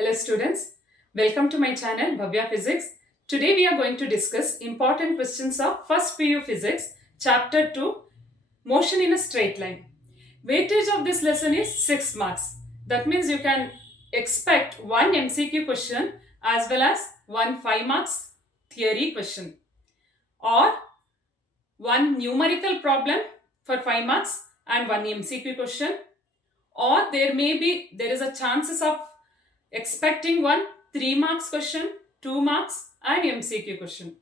Hello students, welcome to my channel Bhavya Physics. Today we are going to discuss important questions of first PU Physics, Chapter 2, Motion in a Straight Line. Weightage of this lesson is 6 marks. That means you can expect one MCQ question as well as one 5 marks theory question or one numerical problem for 5 marks and one MCQ question, or there is a chances of expecting one 3 marks question, 2 marks and MCQ question.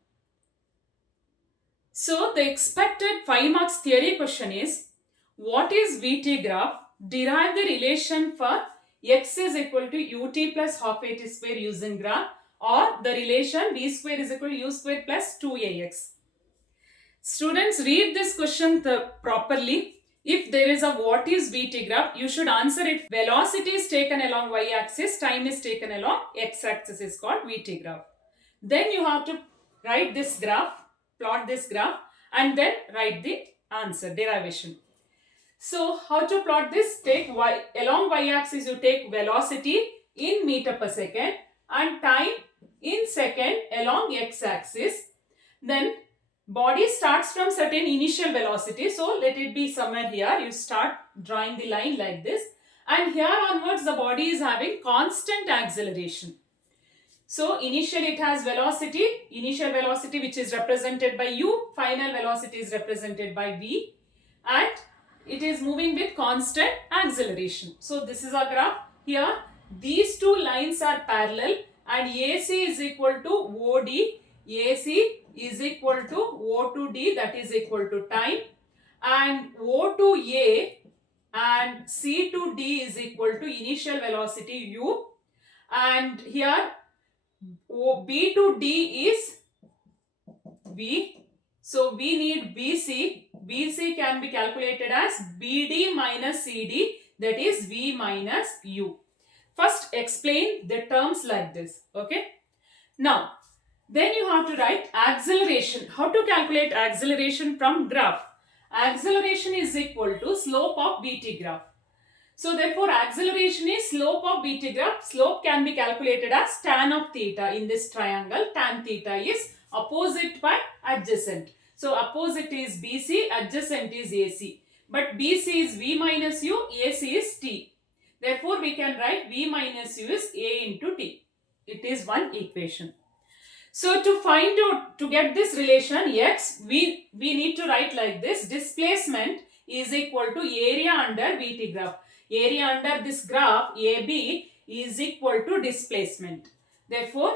So the expected 5 marks theory question is, what is VT graph? Derive the relation for x is equal to ut plus half at square using graph, or the relation v square is equal to u square plus 2ax. Students, read this question properly. If there is a what is VT graph, you should answer it. Velocity is taken along y-axis, time is taken along x-axis is called VT graph. Then you have to write this graph, plot this graph and then write the answer, derivation. So how to plot this? Take along y-axis you take velocity in meter per second and time in second along x-axis. Then body starts from certain initial velocity, so let it be somewhere here. You start drawing the line like this, and here onwards the body is having constant acceleration. So initially it has velocity, initial velocity which is represented by u, final velocity is represented by v, and it is moving with constant acceleration. So this is our graph. Here these two lines are parallel and AC is equal to OD, AC is equal to O to D, that is equal to time, and O to A and C to D is equal to initial velocity u, and here B to D is V. So we need BC. BC can be calculated as BD minus CD, that is V minus U. First explain the terms like this. Okay. Now then you have to write acceleration. How to calculate acceleration from graph? Acceleration is equal to slope of VT graph. So therefore acceleration is slope of VT graph. Slope can be calculated as tan of theta. In this triangle, tan theta is opposite by adjacent. So opposite is BC, adjacent is AC. But BC is V minus U, AC is T. Therefore we can write V minus U is A into T. It is one equation. So to find out, to get this relation x, we need to write like this. Displacement is equal to area under VT graph. Area under this graph AB is equal to displacement. Therefore,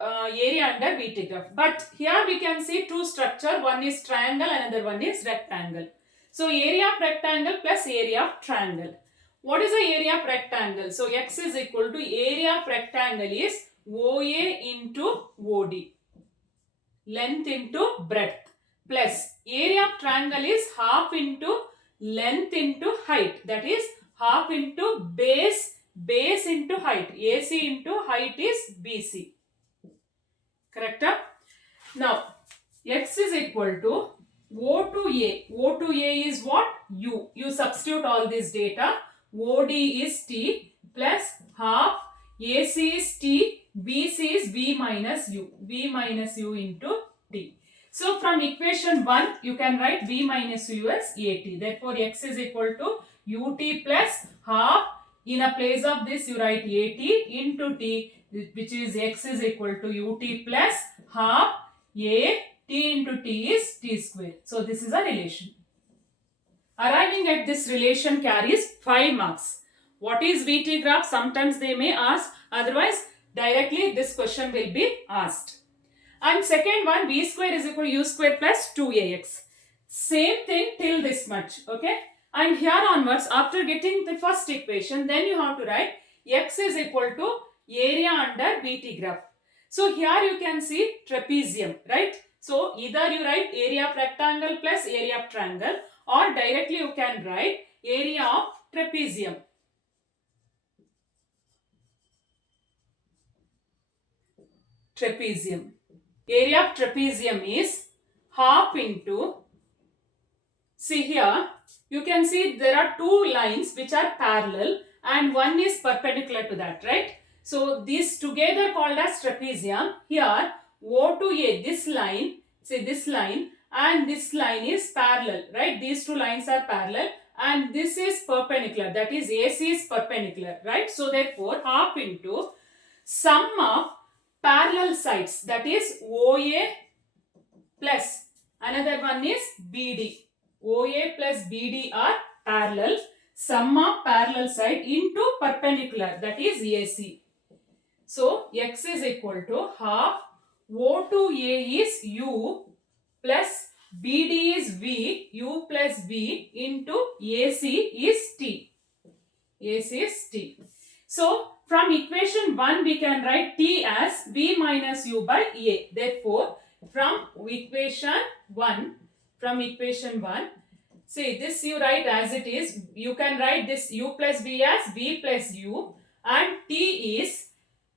area under VT graph. But here we can see two structure. One is triangle, another one is rectangle. So area of rectangle plus area of triangle. What is the area of rectangle? So x is equal to area of rectangle is OA into OD, length into breadth, plus area of triangle is half into length into height, that is half into base into height. AC into height is BC. Correct? Now x is equal to O to A. O to A is what? U. You substitute all this data. OD is T plus half, AC is T, BC is V minus U. V minus U into T. So from equation 1 you can write V minus U as AT. Therefore x is equal to UT plus half. In a place of this you write AT into T, which is x is equal to UT plus half A T into T is T square. So this is a relation. Arriving at this relation carries 5 marks. What is VT graph? Sometimes they may ask, otherwise directly this question will be asked. And second one, V square is equal to U square plus 2AX. Same thing till this much. Okay. And here onwards, after getting the first equation, then you have to write x is equal to area under VT graph. So here you can see trapezium, right? So either you write area of rectangle plus area of triangle, or directly you can write area of trapezium. Trapezium. Area of trapezium is half into, see here, you can see there are two lines which are parallel and one is perpendicular to that, right? So these together called as trapezium. Here O to A, this line, say this line and this line is parallel, right? These two lines are parallel and this is perpendicular, that is AC is perpendicular, right? So therefore half into sum of parallel sides, that is OA plus another one is BD. OA plus BD are parallel, sum of parallel side into perpendicular, that is AC. So x is equal to half O to A is U plus BD is V, U plus V into AC is T. AC is T. So from equation 1 we can write T as V minus U by A. Therefore from equation 1, see this you write as it is. You can write this U plus V as V plus U and T is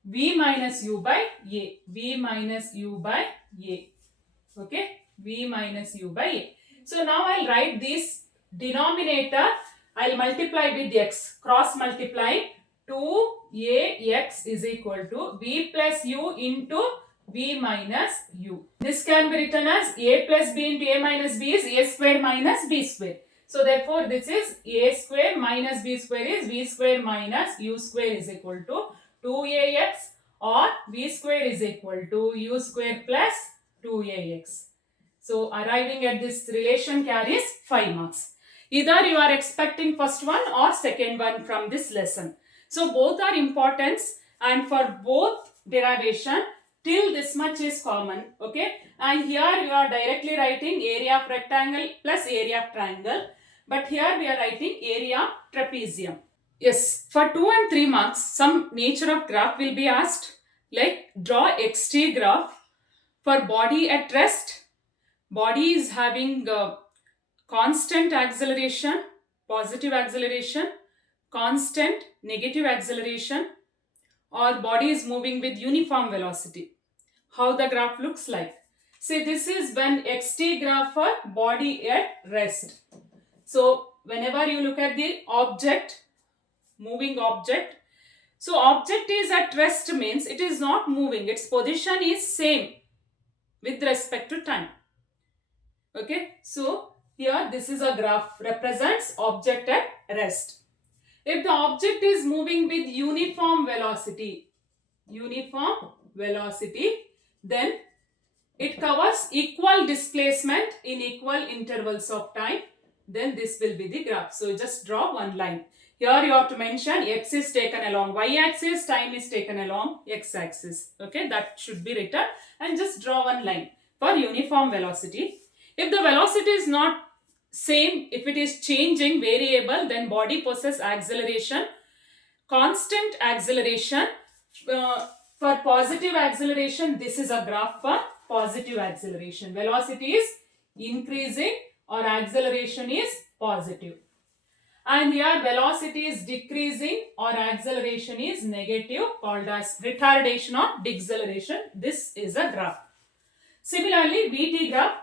V minus U by A. V minus U by A. Okay. V minus U by A. So now I'll write this denominator. I'll multiply with x. Cross multiply. 2ax is equal to V plus U into V minus U. This can be written as a plus b into a minus b is a square minus b square. So therefore this is a square minus b square is v square minus u square is equal to 2ax or v square is equal to u square plus 2ax. So arriving at this relation carries 5 marks. Either you are expecting first one or second one from this lesson. So both are important and for both derivation till this much is common. Okay. And here you are directly writing area of rectangle plus area of triangle. But here we are writing area of trapezium. Yes. For 2 and 3 marks, some nature of graph will be asked. Like draw XT graph for body at rest. Body is having constant acceleration, positive acceleration, constant negative acceleration, or body is moving with uniform velocity. How the graph looks like. Say this is when XT graph for body at rest. So whenever you look at the object, moving object, so object is at rest means it is not moving, its position is same with respect to time. Okay, so here this is a graph represents object at rest. If the object is moving with uniform velocity, then it covers equal displacement in equal intervals of time, then this will be the graph. So just draw one line. Here you have to mention x is taken along y-axis, time is taken along x-axis. Okay, that should be written and just draw one line for uniform velocity. If the velocity is not same, if it is changing variable, then body possesses acceleration, constant acceleration. For positive acceleration, this is a graph for positive acceleration. Velocity is increasing or acceleration is positive. And here velocity is decreasing or acceleration is negative, called as retardation or deceleration. This is a graph. Similarly, VT graph,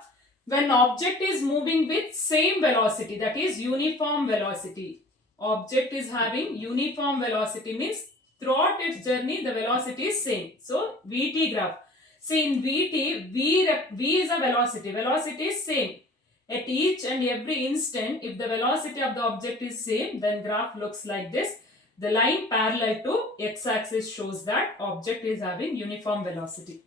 when object is moving with same velocity, that is uniform velocity. Object is having uniform velocity means throughout its journey the velocity is same. So VT graph. See in VT, V is a velocity. Velocity is same. At each and every instant, if the velocity of the object is same, then graph looks like this. The line parallel to x-axis shows that object is having uniform velocity.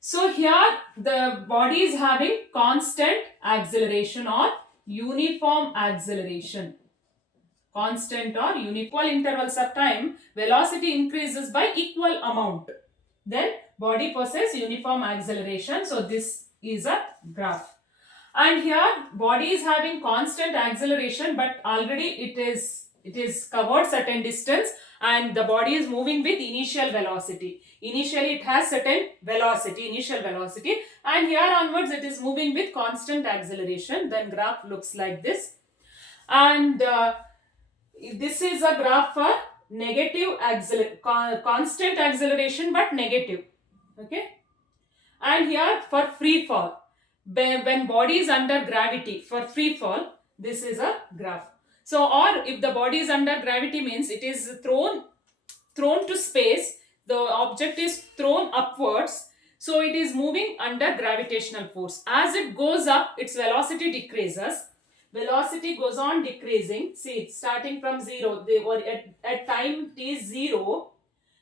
So here the body is having constant acceleration or uniform acceleration. Constant or equal intervals of time, velocity increases by equal amount. Then body possesses uniform acceleration. So this is a graph. And here body is having constant acceleration, but already it is covered certain distance and the body is moving with initial velocity. Initially it has certain velocity, initial velocity, and here onwards it is moving with constant acceleration. Then graph looks like this. And this is a graph for negative constant acceleration but negative. Okay. And here for free fall. When body is under gravity, for free fall, this is a graph. So, or if the body is under gravity means it is thrown thrown to space, the object is thrown upwards, so it is moving under gravitational force. As it goes up, its velocity decreases. Velocity goes on decreasing. See, starting from 0, at time t is 0,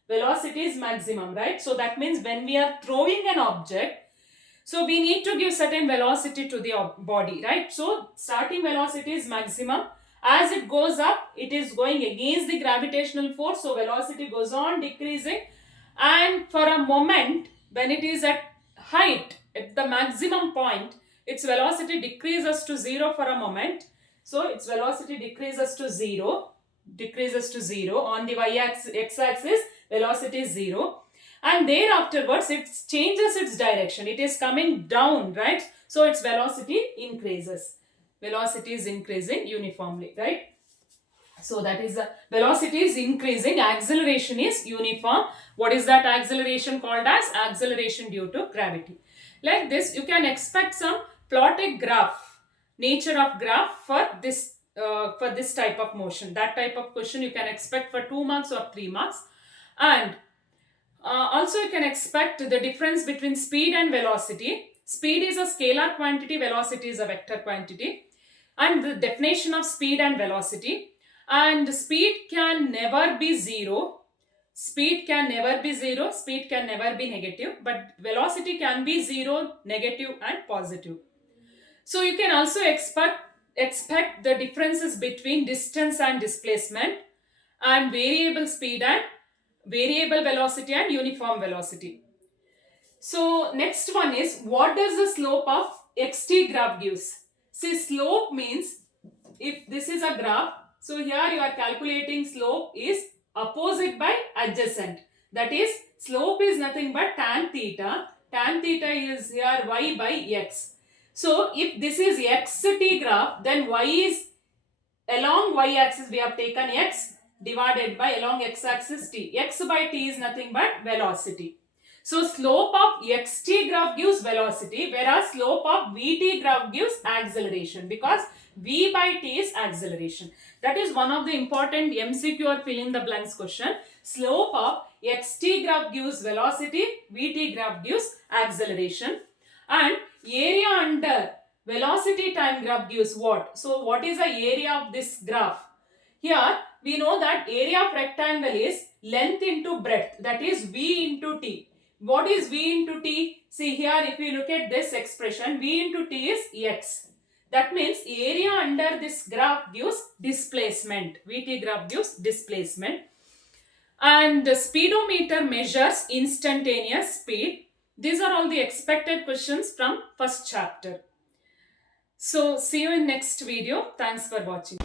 velocity is maximum, right? So that means when we are throwing an object, so we need to give certain velocity to the body, right? So starting velocity is maximum. As it goes up, it is going against the gravitational force, so velocity goes on decreasing. And for a moment, when it is at height, at the maximum point, its velocity decreases to 0 for a moment. So its velocity decreases to 0 on the x-axis, velocity is 0. And there afterwards, it changes its direction. It is coming down, right? So its velocity increases. Velocity is increasing uniformly, right? So that is the velocity is increasing, acceleration is uniform. What is that acceleration called as? Acceleration due to gravity. Like this, you can expect some plotted graph, nature of graph for this type of motion. That type of question you can expect for 2 marks or 3 marks. And also you can expect the difference between speed and velocity. Speed is a scalar quantity, velocity is a vector quantity. And the definition of speed and velocity. And speed can never be 0. Speed can never be 0. Speed can never be negative. But velocity can be 0, negative and positive. So you can also expect the differences between distance and displacement, and variable speed and variable velocity and uniform velocity. So next one is, what does the slope of xt graph gives? See, slope means if this is a graph, so here you are calculating slope is opposite by adjacent. That is, slope is nothing but tan theta. Tan theta is here y by x. So if this is xt graph, then y is along y-axis we have taken x divided by along x-axis t. X by t is nothing but velocity. So slope of xt graph gives velocity, whereas slope of vt graph gives acceleration, because v by t is acceleration. That is one of the important MCQ or fill in the blanks question. Slope of xt graph gives velocity, vt graph gives acceleration. And area under velocity time graph gives what? So what is the area of this graph? Here we know that area of rectangle is length into breadth, that is v into t. What is v into t? See here, if you look at this expression, v into t is x. That means area under this graph gives displacement. Vt graph gives displacement. And the speedometer measures instantaneous speed. These are all the expected questions from first chapter. So see you in next video. Thanks for watching.